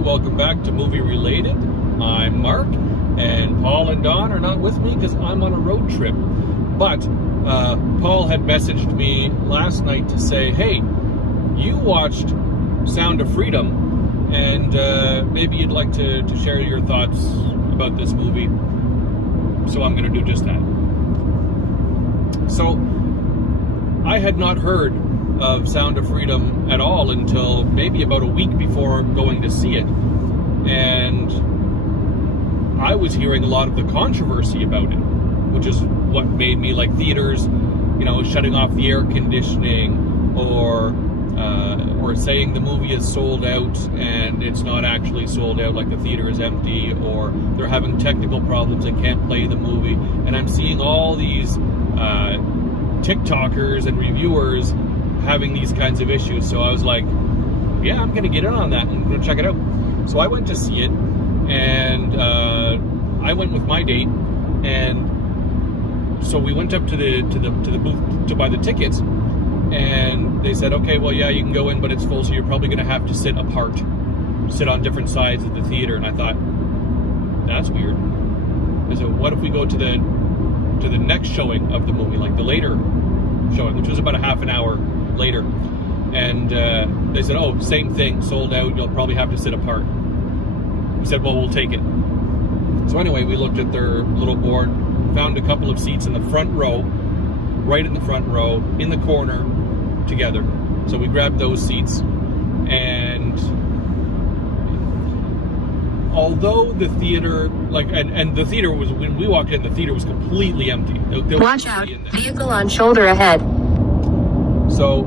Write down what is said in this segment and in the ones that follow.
everybody, welcome back to Movie Related. I'm Mark, and Paul and Don are not with me because I'm on a road trip. But Paul had messaged me last night to say, hey, you watched Sound of Freedom, and maybe you'd like to share your thoughts about this movie. So I'm going to do just that. So I had not heard of Sound of Freedom at all until maybe about a week before going to see it. And I was hearing a lot of the controversy about it, which is what made me like theaters, shutting off the air conditioning, or saying the movie is sold out and it's not actually sold out, like the theater is empty, or they're having technical problems and can't play the movie. And I'm seeing all these TikTokers and reviewers having these kinds of issues. So I was like, yeah, I'm going to get in on that. I'm going to check it out. So I went to see it, and I went with my date, and so we went up to the booth to buy the tickets, and they said, okay, well, yeah, you can go in, but it's full, so you're probably going to have to sit apart, sit on different sides of the theater. And I thought, that's weird. I said, what if we go to the next showing of the movie, like the later showing, which was about a half an hour later? And they said, oh, same thing, sold out, you'll probably have to sit apart. We said, well, we'll take it. So anyway, we looked at their little board, found a couple of seats in the front row, right in the front row, in the corner, together. So we grabbed those seats, and although the theater, and the theater was, when we walked in, the theater was completely empty. There Watch out, vehicle on shoulder ahead. So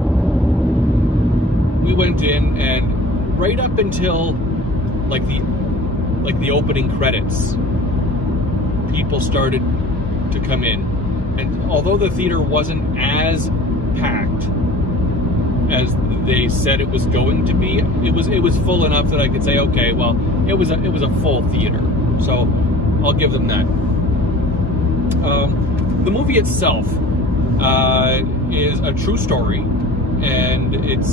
we went in, and right up until the opening credits, people started to come in. And although the theater wasn't as packed as they said it was going to be, it was full enough that I could say, okay, well, it was a full theater. So I'll give them that. The movie itself is a true story, and it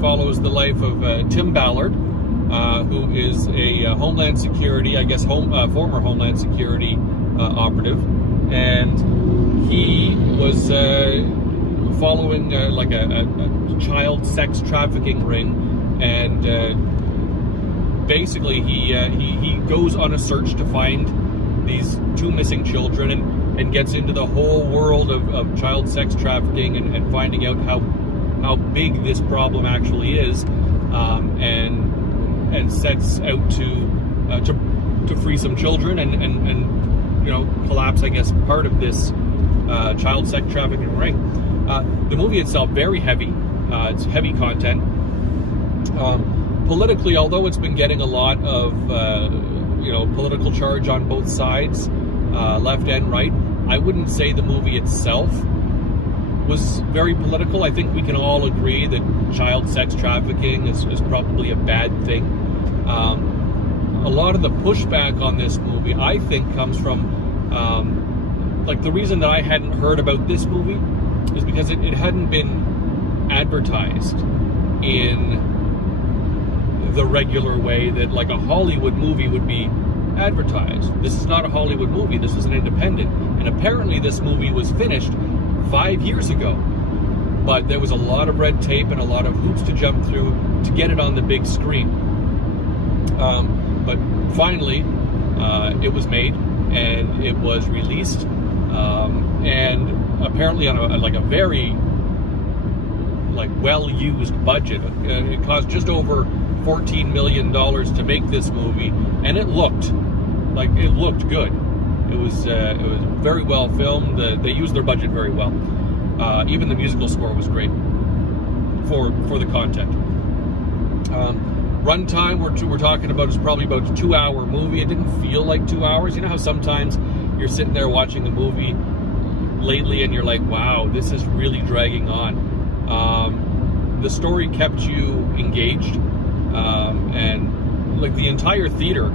follows the life of Tim Ballard, who is a Homeland Security, former Homeland Security operative, and he was following like a child sex trafficking ring, and basically he goes on a search to find these two missing children, and gets into the whole world of child sex trafficking, and finding out how big this problem actually is, and sets out to free some children and collapse, I guess, part of this child sex trafficking ring. The movie itself, very heavy. It's heavy content. Politically, although it's been getting a lot of political charge on both sides, left and right, I wouldn't say the movie itself was very political. I think we can all agree that child sex trafficking is probably a bad thing. A lot of the pushback on this movie, I think, comes from the reason that I hadn't heard about this movie is because it hadn't been advertised in the regular way that like a Hollywood movie would be advertised. This is not a Hollywood movie, this is an independent, and apparently this movie was finished 5 years ago, but there was a lot of red tape and a lot of hoops to jump through to get it on the big screen. But finally it was made, and it was released, and apparently on a very well-used budget. It cost just over $14 million to make this movie, and it looked good. It was very well filmed. They used their budget very well. Even the musical score was great for the content. Runtime we're talking about is probably about a 2-hour movie. It didn't feel like 2 hours. You know how sometimes you're sitting there watching a movie lately and you're like, wow, this is really dragging on. The story kept you engaged, and the entire theater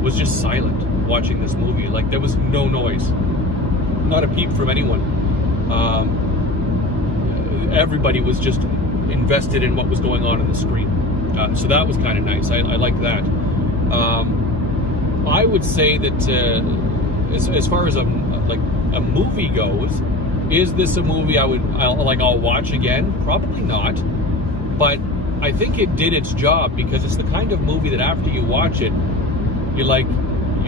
was just silent watching this movie. There was no noise, not a peep from anyone. Everybody was just invested in what was going on the screen. So that was kind of nice. I liked that. I would say that as far as a movie goes, is this a movie I'll watch again? Probably not. But I think it did its job, because it's the kind of movie that after you watch it, you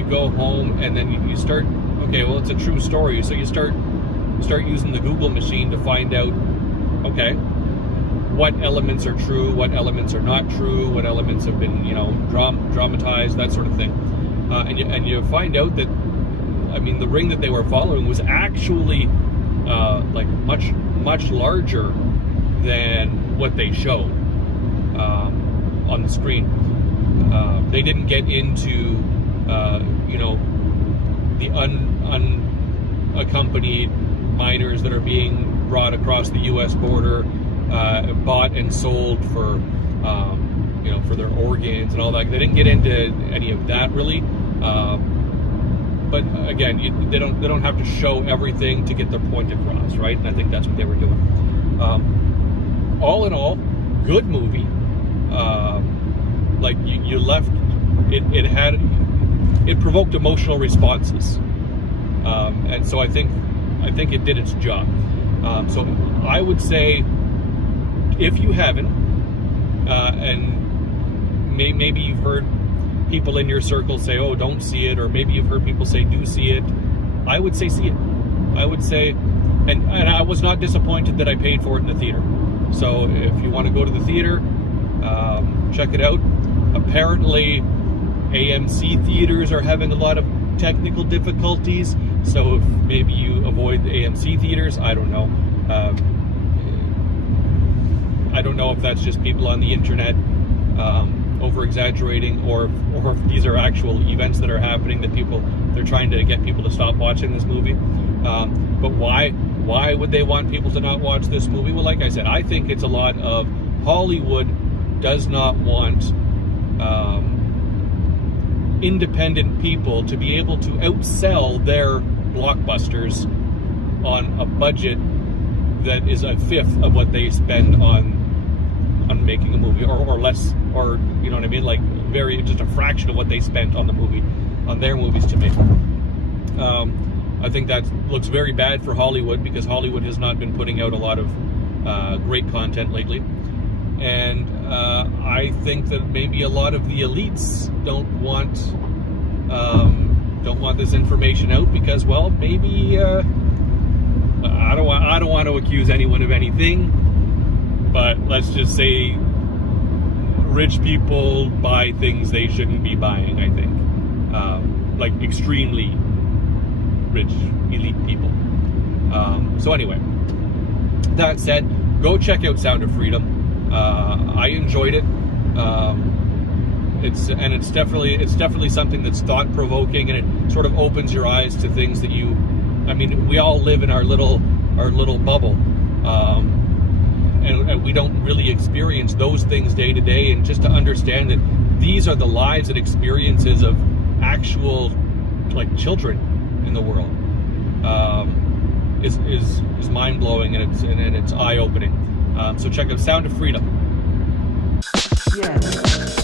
go home and then you start, okay, well, it's a true story. So you start using the Google machine to find out, okay, what elements are true, what elements are not true, what elements have been, dramatized, that sort of thing. And you find out that, the ring that they were following was actually much larger than what they showed on the screen. They didn't get into the unaccompanied minors that are being brought across the U.S. border, bought and sold for their organs and all that. They didn't get into any of that really. But again, they don't have to show everything to get their point across, right? And I think that's what they were doing. All in all, good movie. You left it provoked emotional responses, and so I think it did its job. So I would say, if you haven't, and maybe you've heard people in your circle say, oh, don't see it, or maybe you've heard people say, do see it, I would say see it. I would say, and I was not disappointed that I paid for it in the theater. So if you want to go to the theater, check it out. Apparently AMC theaters are having a lot of technical difficulties, so if maybe you avoid the AMC theaters, I don't know. I don't know if that's just people on the internet over exaggerating, or if these are actual events that are happening that they're trying to get people to stop watching this movie. But why would they want people to not watch this movie? Well, like I said, I think it's a lot of Hollywood does not want independent people to be able to outsell their blockbusters on a budget that is a fifth of what they spend on making a movie, or less, or you know what I mean, just a fraction of what they spent on their movies to make. I think that looks very bad for Hollywood, because Hollywood has not been putting out a lot of great content lately, and I think that maybe a lot of the elites don't want this information out, because, well, maybe I don't want to accuse anyone of anything, but let's just say rich people buy things they shouldn't be buying, I think. Extremely rich, elite people. So anyway, that said, go check out Sound of Freedom. I enjoyed it. It's definitely something that's thought-provoking, and it sort of opens your eyes to things that we all live in our little bubble. And we don't really experience those things day to day, and just to understand that these are the lives and experiences of actual children in the world is mind-blowing, and it's eye-opening. So check out Sound of Freedom. Yes.